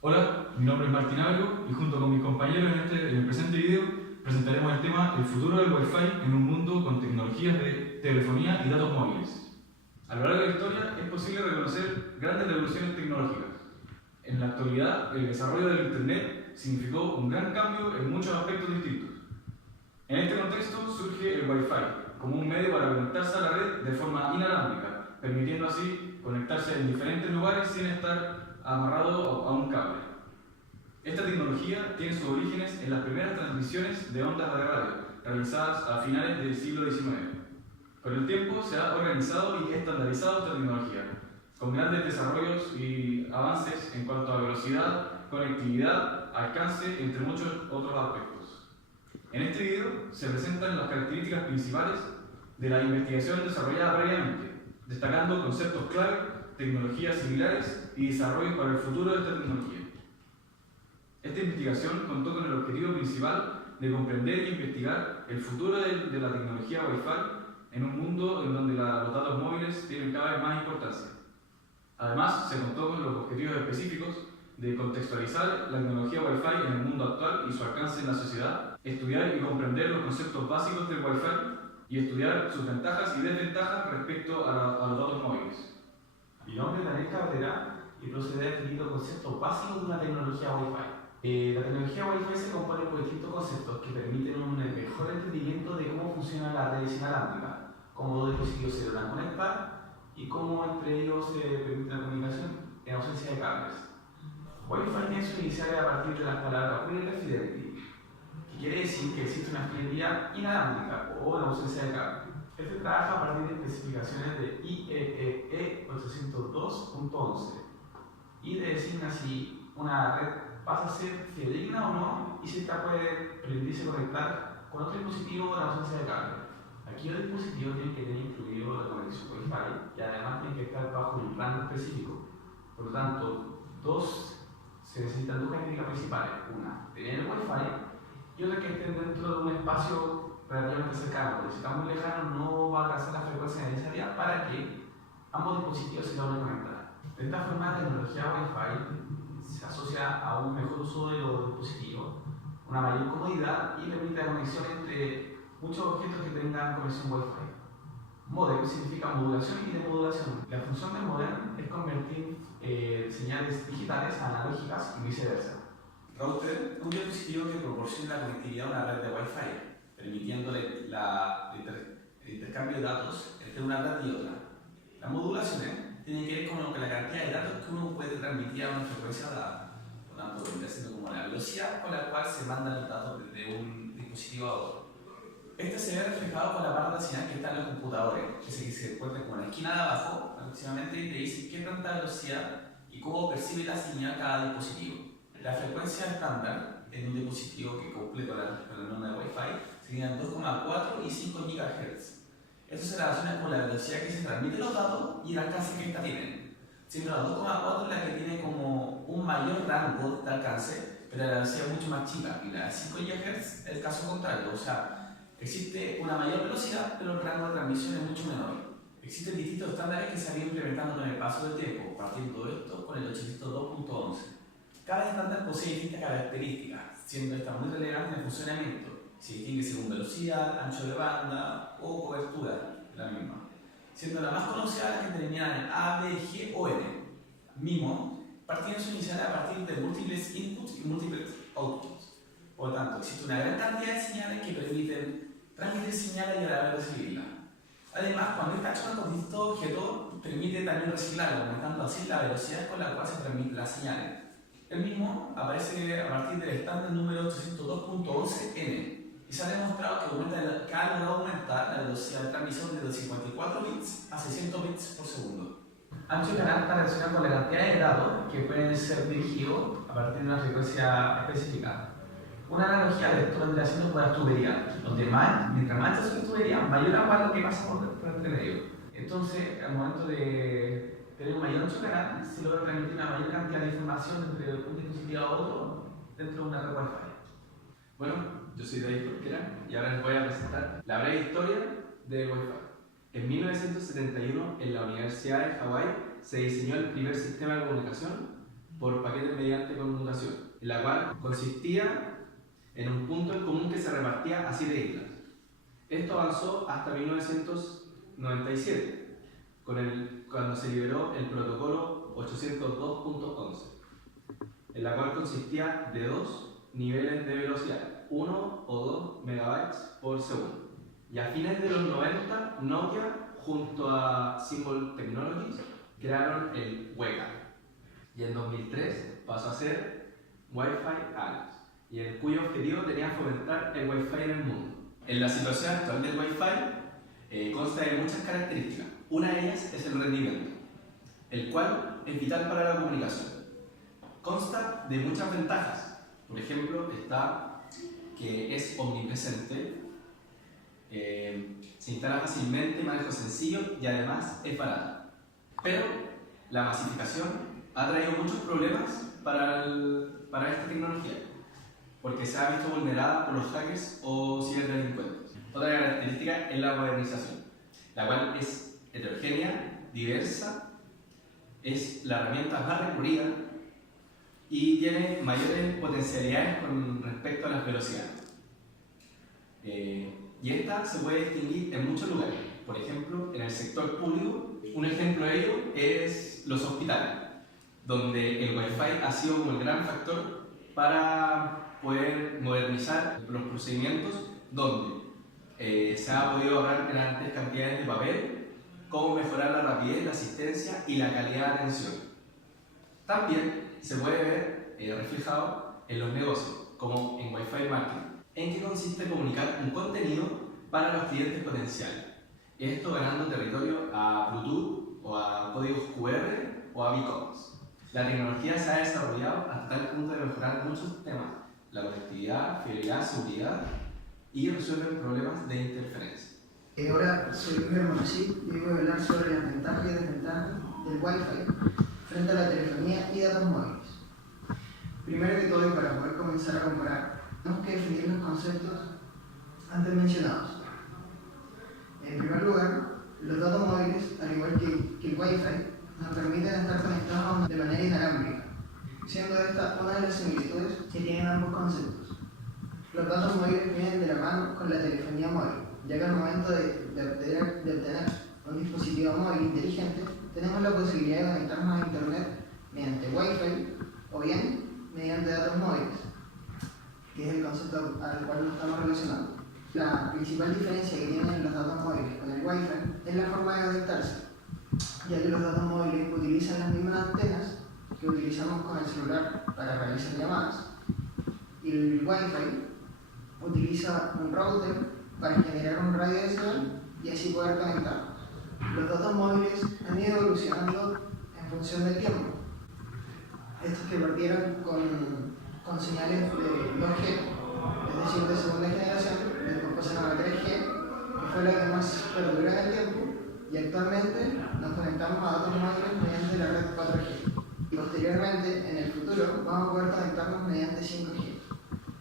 Hola, mi nombre es Martín Álvaro y junto con mis compañeros en el presente video presentaremos el tema El futuro del Wi-Fi en un mundo con tecnologías de telefonía y datos móviles. A lo largo de la historia es posible reconocer grandes revoluciones tecnológicas. En la actualidad, el desarrollo del Internet significó un gran cambio en muchos aspectos distintos. En este contexto surge el Wi-Fi como un medio para conectarse a la red de forma inalámbrica, permitiendo así conectarse en diferentes lugares sin estar amarrado a un cable. Esta tecnología tiene sus orígenes en las primeras transmisiones de ondas de radio, realizadas a finales del siglo XIX. Con el tiempo se ha organizado y estandarizado esta tecnología, con grandes desarrollos y avances en cuanto a velocidad, conectividad, alcance, entre muchos otros aspectos. En este video se presentan las características principales de la investigación desarrollada previamente, destacando conceptos clave, tecnologías similares y desarrollos para el futuro de esta tecnología. Esta investigación contó con el objetivo principal de comprender y investigar el futuro de la tecnología Wi-Fi en un mundo en donde los datos móviles tienen cada vez más importancia. Además, se contó con los objetivos específicos de contextualizar la tecnología Wi-Fi en el mundo actual y su alcance en la sociedad, estudiar y comprender los conceptos básicos del Wi-Fi y estudiar sus ventajas y desventajas respecto a los datos móviles. Mi nombre es Daniel Cabrera y procederé a definir los conceptos básicos de una tecnología Wi-Fi. La tecnología Wi-Fi se compone por distintos conceptos que permiten un mejor entendimiento de cómo funcionan las redes inalámbricas, cómo dos dispositivos se logran conectar y cómo entre ellos se permite la comunicación en ausencia de cables. Wi-Fi tiene su iniciales a partir de las palabras Wireless Fidelity, que quiere decir que existe una fidelidad inalámbrica o en ausencia de cable. Este trabaja a partir de especificaciones de IEEE 802.11 y designa si una red pasa a ser fidedigna o no y si esta puede permitirse conectar con otro dispositivo en ausencia de cable. Aquí los dispositivos tienen que tener incluido la conexión Wi-Fi y además tienen que estar bajo un rango específico. Por lo tanto, se necesitan dos características principales. Una, tener el Wi-Fi y otra que estén dentro de un espacio relativamente cercano, porque si está muy lejano no va a alcanzar la frecuencia necesaria para que ambos dispositivos se logren conectar. De esta forma, la tecnología Wi-Fi se asocia a un mejor uso de los dispositivos, una mayor comodidad y permite la conexión entre muchos objetos que tengan conexión Wi-Fi. Modem significa modulación y demodulación. La función del modem es convertir señales digitales a analógicas y viceversa. Router es un dispositivo que proporciona la conectividad a una red de Wi-Fi, permitiéndole el intercambio de datos entre una red y otra. Las modulaciones tienen que ver con la cantidad de datos que uno puede transmitir a una frecuencia dada, por lo tanto, vendría siendo como la velocidad con la cual se mandan los datos desde un dispositivo a otro. Este se ve reflejado con la barra de señal que está en los computadores, que se encuentra como en la esquina de abajo, aproximadamente, y te dice qué tanta velocidad y cómo percibe la señal cada dispositivo. La frecuencia estándar en un dispositivo que cumple con la norma de Wi-Fi serían 2,4 y 5 GHz. Esto se relaciona con la velocidad que se transmiten los datos y el alcance que ésta tiene. Siendo la 2,4 la que tiene como un mayor rango de alcance, pero la velocidad es mucho más chica, y la de 5 GHz es el caso contrario, o sea, existe una mayor velocidad, pero el rango de transmisión es mucho menor. Existen distintos estándares que se han ido implementando con el paso del tiempo, partiendo de esto con el 802.11. Cada estándar posee distintas características, siendo esta muy relevante en el funcionamiento. Se distingue según velocidad, ancho de banda o cobertura de la misma. Siendo la más conocida la que termina en A, B, G o N. MIMO partiendo su inicial a partir de múltiples inputs y múltiples outputs. Por lo tanto, existe una gran cantidad de señales que permiten transmitir señales y a la vez recibirlas. Además, cuando está hecho con distintos objetos, permite también reciclarlo, aumentando así la velocidad con la cual se transmiten las señales. El mismo aparece a partir del estándar número 802.11n y se ha demostrado que ha logrado aumentar la velocidad de transmisión desde 54 bits a 600 bits por segundo. Ancho de canal está relacionado con la cantidad de datos que pueden ser dirigidos a partir de una frecuencia específica. Una analogía de esto vendría siendo con las tuberías, donde mientras más ancha es la tubería, mayor agua es lo que pasa por entre medio. Entonces, al momento de tener un mayor ancho de canal, se logra transmitir una mayor cantidad de información entre un dispositivo a otro dentro de una red Wi-Fi. Bueno, yo soy David Porquera y ahora les voy a presentar la breve historia del Wi-Fi. En 1971, en la Universidad de Hawái, se diseñó el primer sistema de comunicación por paquetes mediante conmutación, la cual consistía en un punto en común que se repartía a 7 islas. Esto avanzó hasta 1997, cuando se liberó el protocolo 802.11, en la cual consistía de 2 niveles de velocidad, 1 o 2 megabytes por segundo. Y a fines de los 90, Nokia, junto a Symbol Technologies, crearon el WCAG. Y en 2003 pasó a ser Wi-Fi Alliance, y en cuyo objetivo tenía fomentar el Wi-Fi en el mundo. En la situación actual del Wi-Fi consta de muchas características. Una de ellas es el rendimiento, el cual es vital para la comunicación. Consta de muchas ventajas. Por ejemplo, está que es omnipresente, se instala fácilmente, manejo sencillo y además es barato. Pero la masificación ha traído muchos problemas para esta tecnología, porque se ha visto vulnerada por los hackers o ciberdelincuentes. Otra característica es la modernización, la cual es heterogénea, diversa, es la herramienta más recurrida y tiene mayores potencialidades con respecto a las velocidades. Y esta se puede distinguir en muchos lugares. Por ejemplo, en el sector público, un ejemplo de ello es los hospitales, donde el Wi-Fi ha sido como el gran factor para poder modernizar los procedimientos, donde se ha podido ahorrar grandes cantidades de papel, cómo mejorar la rapidez, la asistencia y la calidad de atención. También se puede ver reflejado en los negocios, como en Wi-Fi Marketing, en que consiste comunicar un contenido para los clientes potenciales. Esto ganando territorio a Bluetooth o a códigos QR o a beacons. La tecnología se ha desarrollado hasta el punto de mejorar muchos temas: la conectividad, fidelidad, seguridad, y resuelven problemas de interferencia. Ahora soy Guillermo Nasí y voy a hablar sobre las ventajas y desventajas del Wi-Fi frente a la telefonía y datos móviles. Primero que todo, y para poder comenzar a comparar, tenemos que definir los conceptos antes mencionados. En primer lugar, los datos móviles, al igual que el Wi-Fi, nos permiten estar conectados de manera inalámbrica, siendo esta una de las similitudes que tienen ambos conceptos. Los datos móviles vienen de la mano con la telefonía móvil, ya que al momento de obtener un dispositivo móvil inteligente, tenemos la posibilidad de conectarnos a Internet mediante Wi-Fi o bien mediante datos móviles, que es el concepto al cual nos estamos relacionando. La principal diferencia que tienen los datos móviles con el Wi-Fi es la forma de conectarse, ya que los datos móviles utilizan las mismas antenas que utilizamos con el celular para realizar llamadas, y el Wi-Fi utiliza un router para generar un radio de señal y así poder conectarnos. Los datos móviles han ido evolucionando en función del tiempo. Estos que partieron con señales de 2G, es decir, de segunda generación, después pasaron a 3G, que fue la que más perduró en el tiempo, y actualmente nos conectamos a datos móviles mediante la red 4G. Y posteriormente, en el futuro, vamos a poder conectarnos mediante 5G.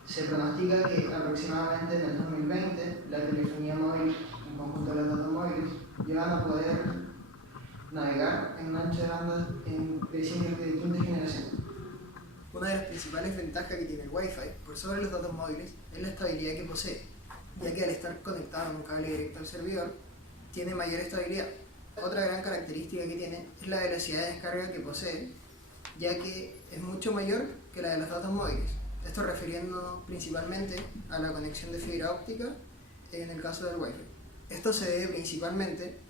Se pronostica que aproximadamente en el 2020 la telefonía móvil, en conjunto de los datos móviles, llegan a poder navegar en un ancho de banda de quinta generación. Una de las principales ventajas que tiene el Wi-Fi por sobre los datos móviles es la estabilidad que posee, ya que al estar conectado en un cable directo al servidor, tiene mayor estabilidad. Otra gran característica que tiene es la velocidad de descarga que posee, ya que es mucho mayor que la de los datos móviles. Esto refiriendo principalmente a la conexión de fibra óptica en el caso del Wi-Fi. Esto se debe principalmente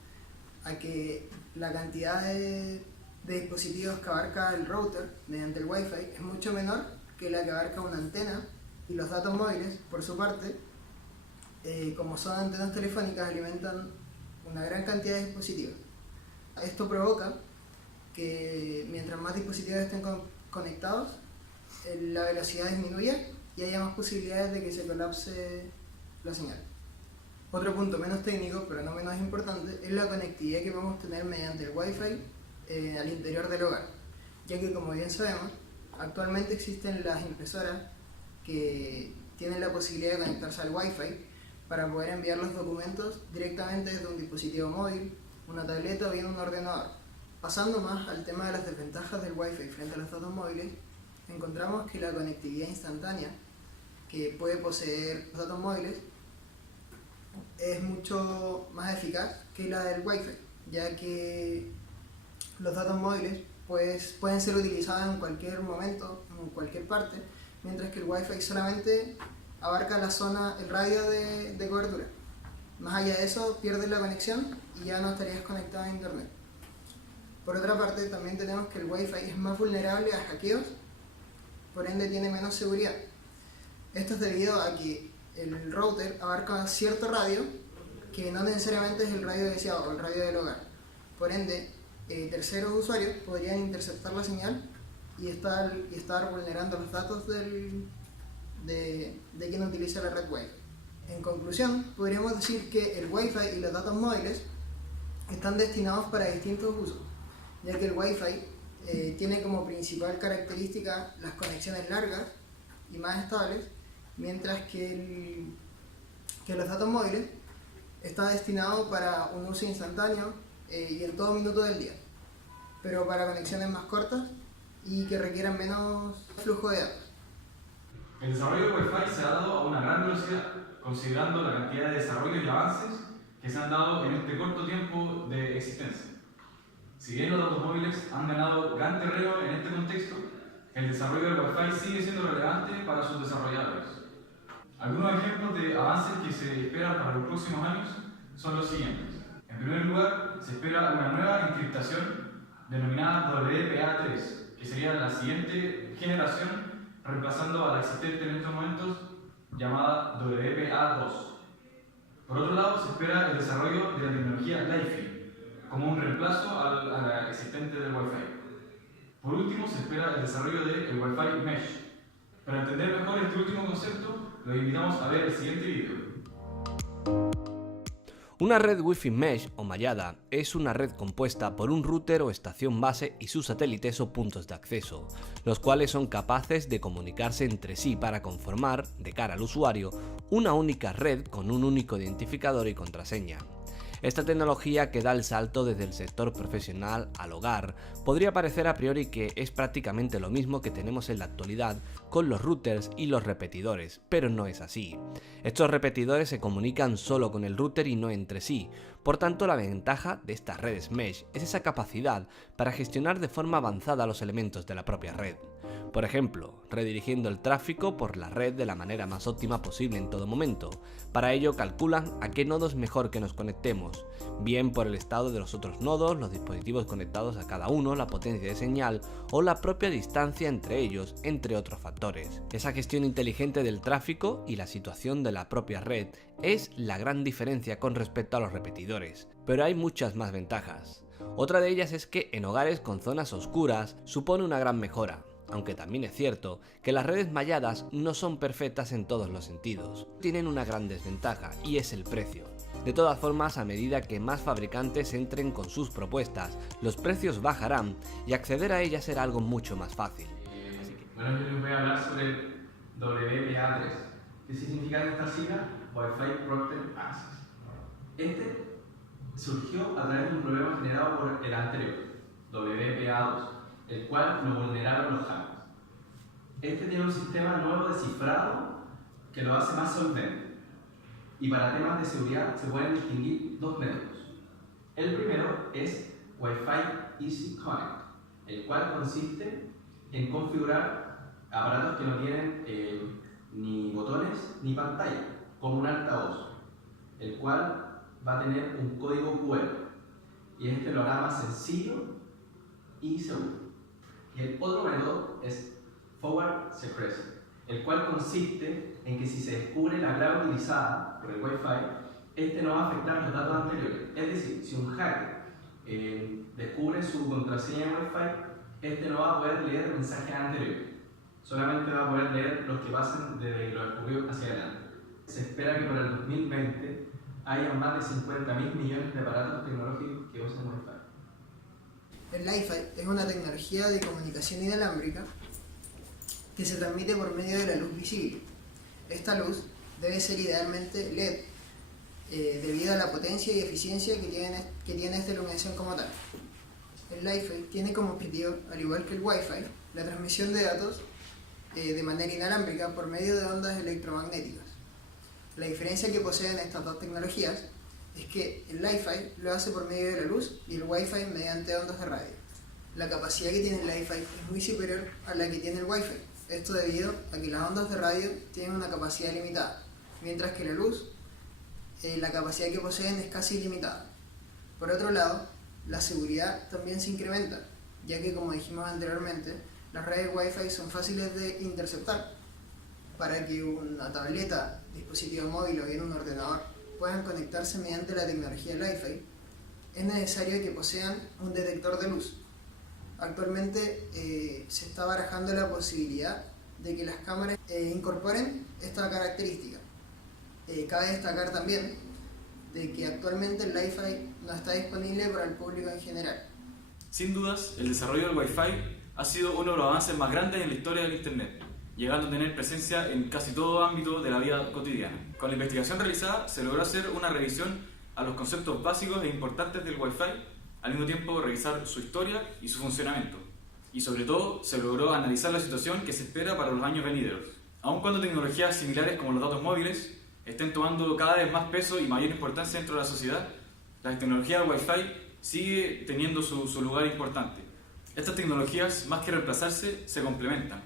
a que la cantidad de dispositivos que abarca el router mediante el Wi-Fi es mucho menor que la que abarca una antena, y los datos móviles, por su parte, como son antenas telefónicas, alimentan una gran cantidad de dispositivos. Esto provoca que mientras más dispositivos estén conectados, la velocidad disminuya y haya más posibilidades de que se colapse la señal. Otro punto menos técnico, pero no menos importante, es la conectividad que podemos tener mediante el Wi-Fi al interior del hogar, ya que, como bien sabemos, actualmente existen las impresoras que tienen la posibilidad de conectarse al Wi-Fi para poder enviar los documentos directamente desde un dispositivo móvil, una tableta o bien un ordenador. Pasando más al tema de las desventajas del Wi-Fi frente a los datos móviles, encontramos que la conectividad instantánea que puede poseer los datos móviles es mucho más eficaz que la del Wi-Fi, ya que los datos móviles pues, pueden ser utilizados en cualquier momento, en cualquier parte, mientras que el Wi-Fi solamente abarca la zona, el radio de cobertura. Más allá de eso, pierdes la conexión y ya no estarías conectado a internet. Por otra parte, también tenemos que el Wi-Fi es más vulnerable a hackeos, por ende tiene menos seguridad. Esto es debido a que el router abarca cierto radio que no necesariamente es el radio deseado o el radio del hogar. Por ende, terceros usuarios podrían interceptar la señal y estar vulnerando los datos de quien utiliza la red Wi-Fi. En conclusión, podríamos decir que el Wi-Fi y los datos móviles están destinados para distintos usos, ya que el Wi-Fi tiene como principal característica las conexiones largas y más estables, mientras que los datos móviles está destinado para un uso instantáneo y en todo minuto del día, pero para conexiones más cortas y que requieran menos flujo de datos. El desarrollo del Wi-Fi se ha dado a una gran velocidad, considerando la cantidad de desarrollos y avances que se han dado en este corto tiempo de existencia. Si bien los datos móviles han ganado gran terreno en este contexto, el desarrollo del Wi-Fi sigue siendo relevante para sus desarrolladores. Algunos ejemplos de avances que se esperan para los próximos años son los siguientes. En primer lugar, se espera una nueva encriptación denominada WPA3, que sería la siguiente generación reemplazando a la existente en estos momentos llamada WPA2. Por otro lado, se espera el desarrollo de la tecnología Li-Fi como un reemplazo a la existente del Wi-Fi. Por último, se espera el desarrollo del Wi-Fi Mesh. Para entender mejor este último concepto, los invitamos a ver el siguiente video. Una red Wi-Fi Mesh o mallada es una red compuesta por un router o estación base y sus satélites o puntos de acceso, los cuales son capaces de comunicarse entre sí para conformar, de cara al usuario, una única red con un único identificador y contraseña. Esta tecnología que da el salto desde el sector profesional al hogar podría parecer a priori que es prácticamente lo mismo que tenemos en la actualidad con los routers y los repetidores, pero no es así. Estos repetidores se comunican solo con el router y no entre sí, por tanto la ventaja de estas redes Mesh es esa capacidad para gestionar de forma avanzada los elementos de la propia red. Por ejemplo, redirigiendo el tráfico por la red de la manera más óptima posible en todo momento. Para ello calculan a qué nodo es mejor que nos conectemos, bien por el estado de los otros nodos, los dispositivos conectados a cada uno, la potencia de señal o la propia distancia entre ellos, entre otros factores. Esa gestión inteligente del tráfico y la situación de la propia red es la gran diferencia con respecto a los repetidores, pero hay muchas más ventajas. Otra de ellas es que en hogares con zonas oscuras supone una gran mejora. Aunque también es cierto que las redes malladas no son perfectas en todos los sentidos. Tienen una gran desventaja y es el precio. De todas formas, a medida que más fabricantes entren con sus propuestas, los precios bajarán y acceder a ellas será algo mucho más fácil. Bueno, yo les voy a hablar sobre el WPA3. ¿Qué significa esta sigla? Wi-Fi Protected Access. Este surgió a través de un problema generado por el anterior, WPA2. El cual lo vulneraron los hackers. Este tiene un sistema nuevo de cifrado que lo hace más solvente. Y para temas de seguridad se pueden distinguir dos métodos. El primero es Wi-Fi Easy Connect, el cual consiste en configurar aparatos que no tienen ni botones ni pantalla, como un altavoz, el cual va a tener un código QR. Y este lo hará más sencillo y seguro. Y el otro método es Forward Secrecy, el cual consiste en que si se descubre la clave utilizada por el Wi-Fi, este no va a afectar los datos anteriores. Es decir, si un hacker descubre su contraseña de Wi-Fi, este no va a poder leer mensajes anteriores, solamente va a poder leer los que pasen desde lo descubrió hacia adelante. Se espera que para el 2020 haya más de 50.000 millones de aparatos tecnológicos que usen Wi-Fi. El Li-Fi es una tecnología de comunicación inalámbrica que se transmite por medio de la luz visible. Esta luz debe ser idealmente LED, debido a la potencia y eficiencia que tiene esta iluminación como tal. El Li-Fi tiene como objetivo, al igual que el Wi-Fi, la transmisión de datos de manera inalámbrica por medio de ondas electromagnéticas. La diferencia que poseen estas dos tecnologías es que el Li-Fi lo hace por medio de la luz y el Wi-Fi mediante ondas de radio. La capacidad que tiene el Li-Fi es muy superior a la que tiene el Wi-Fi. Esto debido a que las ondas de radio tienen una capacidad limitada, mientras que la luz, la capacidad que poseen es casi ilimitada. Por otro lado, la seguridad también se incrementa, ya que, como dijimos anteriormente, las redes Wi-Fi son fáciles de interceptar. Para que una tableta, dispositivo móvil o bien un ordenador puedan conectarse mediante la tecnología Li-Fi, es necesario que posean un detector de luz. Actualmente se está barajando la posibilidad de que las cámaras incorporen esta característica. Cabe destacar también de que actualmente el Li-Fi no está disponible para el público en general. Sin dudas, el desarrollo del Wi-Fi ha sido uno de los avances más grandes en la historia del Internet, llegando a tener presencia en casi todo ámbito de la vida cotidiana. Con la investigación realizada se logró hacer una revisión a los conceptos básicos e importantes del Wi-Fi, al mismo tiempo revisar su historia y su funcionamiento. Y sobre todo, se logró analizar la situación que se espera para los años venideros. Aun cuando tecnologías similares como los datos móviles estén tomando cada vez más peso y mayor importancia dentro de la sociedad, la tecnología Wi-Fi sigue teniendo su lugar importante. Estas tecnologías, más que reemplazarse, se complementan.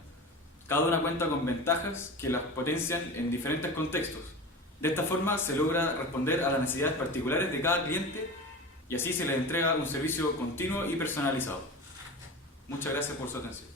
Cada una cuenta con ventajas que las potencian en diferentes contextos. De esta forma se logra responder a las necesidades particulares de cada cliente y así se les entrega un servicio continuo y personalizado. Muchas gracias por su atención.